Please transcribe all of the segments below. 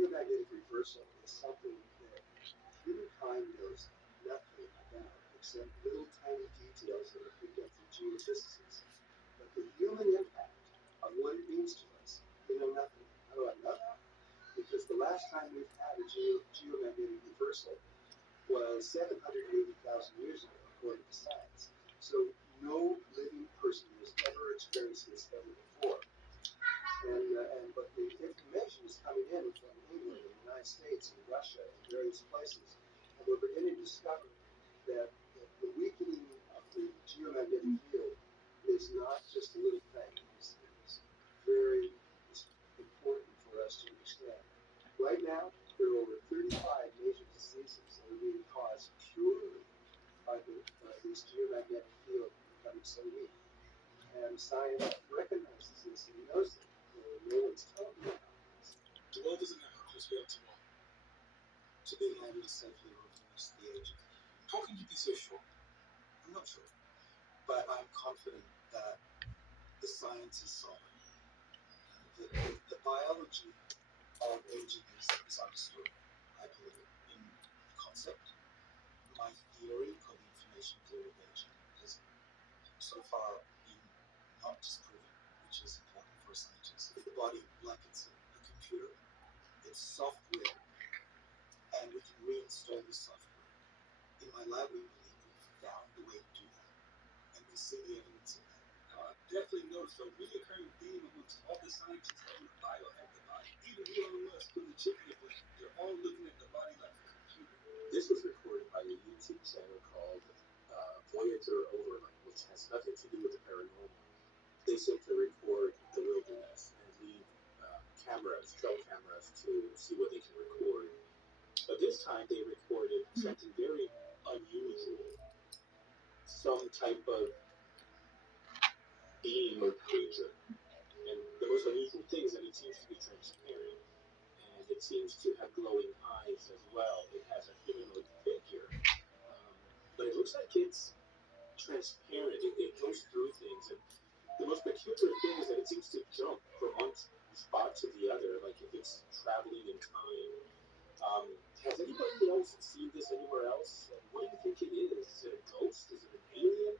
geomagnetic reversal is something that humankind knows nothing about, except little tiny details that are picked up from geophysicists. But the human impact of what it means to us, we know nothing. How do I know that? Because the last time we've had a geomagnetic reversal was 780,000 years ago, according to science. So no living person has ever experienced this ever before. But the information is coming in from England and the United States and Russia and various places, and we're beginning to discover that the weakening of the geomagnetic field is not just a little thing. It's very important for us to understand. Right now, there are over 35 major diseases that are being caused purely by this geomagnetic field becoming so weak. And science recognizes this and knows it. No one's telling you about this. The world doesn't know how close we are to what? To being able to safely reverse the aging. How can you be so sure? I'm not sure. But I'm confident that the science is solid. The biology of aging is understood, I believe, in concept. My theory called the information theory of aging has so far been not disproven, which is important for a scientist. The body, like it's a computer, it's software, and we can reinstall the software. In my lab, we believe we've found the way to do that, and we see the evidence of that. I've definitely noticed a recurring theme amongst all the scientists that want to biohack the body. Even Elon Musk with the chip in the brain, they're all looking at the body like a computer. This was recorded by a YouTube channel called Voyager Overland, which has nothing to do with the paranormal. They simply record the wilderness and leave trail cameras to see what they can record. But this time they recorded something very unusual, some type of being or creature. And the most unusual thing is that it seems to be transparent, and it seems to have glowing eyes as well. It has a humanoid figure, but it looks like it's transparent. It goes through things, and the most peculiar thing is that it seems to jump from one spot to the other, like if it's traveling in time. Has anybody else seen this anywhere else? What do you think it is? Is it a ghost? Is it an alien?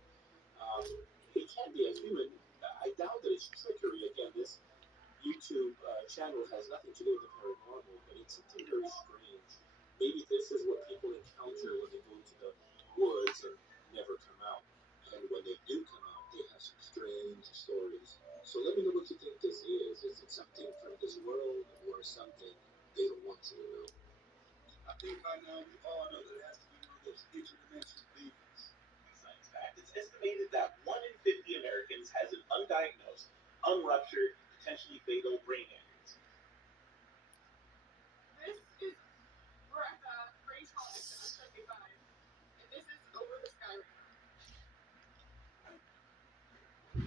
It can be a human. I doubt that it's trickery. Again, this YouTube channel has nothing to do with the paranormal, but it's something very strange. Maybe this is what people encounter when they go into the woods and never come out. And when they do come out, they have some strange stories. So let me know what you think this is. Is it something from this world or something they don't want you to know? I think by now we all know that it has to be one of those interdimensional beings. Science fact, it's estimated that 1 in 50 Americans has an undiagnosed, unruptured, potentially fatal brain aneurysm. We're at the Range Hall exit on 75, and this is over the sky right now.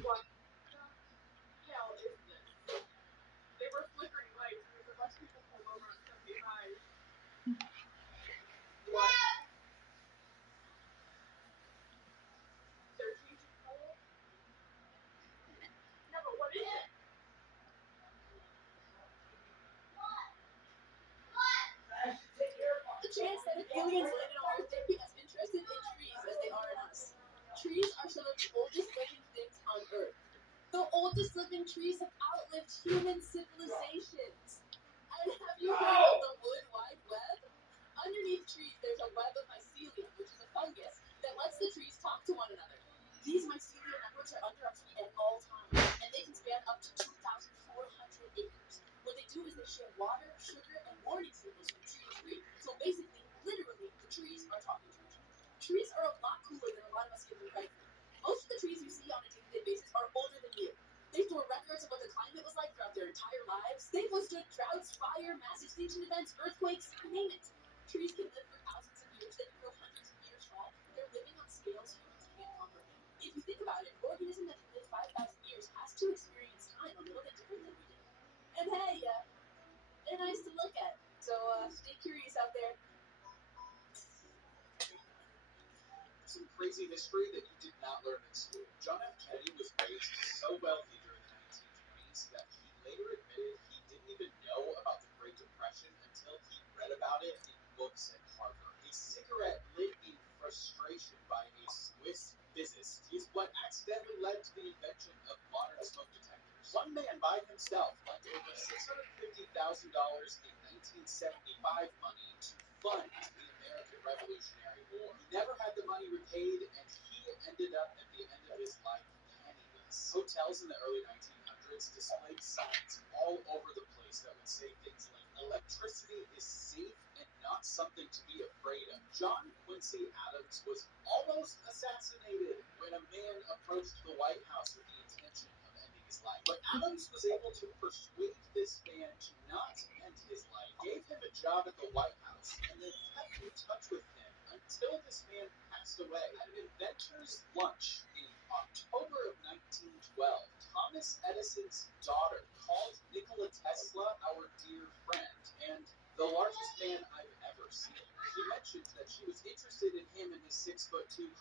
What the hell is this? They were flickering lights because a bunch of people pulled over on 75. What? They're changing poles? Yeah, but what is it? The chance that if aliens landed on Earth, they'd be as interested in trees as they are in us. Trees are some of the oldest living things on Earth. The oldest living trees have outlived human civilizations. And have you heard of the Wood Wide Web? Underneath trees, there's a web of mycelium, which is a fungus that lets the trees talk to one another. These mycelial networks are under our feet at all times, and they can span up to 2,400 acres. What they do is they share water, sugar, and warning signals from tree to tree. So basically, literally, the trees are talking to each other. Trees are a lot cooler than a lot of us give them credit for. Most of the trees you see on a day-to-day basis are older than you. They store records of what the climate was like throughout their entire lives. They've withstood droughts, fire, mass extinction events, earthquakes, you name it. Trees can live for thousands of years. They can grow hundreds of years tall. They're living on scales humans can't comprehend. If you think about it, an organism that can live 5,000 years has to experience time a little bit different than we do. And hey, they're nice to look at. So stay curious out there. Some crazy history that you did not learn in school. John F. Kennedy was raised so wealthy during the 1920s that he later admitted he didn't even know about the Great Depression himself lent over $650,000 in 1975 money to fund the American Revolutionary War. He never had the money repaid, and he ended up at the end of his life penniless. Hotels in the early 1900s displayed signs all over the place that would say things like, "Electricity is safe and not something to be afraid of." John Quincy Adams was almost assassinated when a man approached the White House with the intention of ending his life. But Adams was able to persuade this man to not end his life, gave him a job at the White House, and then kept in touch with him until this man passed away. At an inventor's lunch in October of 1912, Thomas Edison's daughter called Nikola Tesla our dear friend and the largest man I've ever seen. She mentioned that she was interested in him and his 6'2"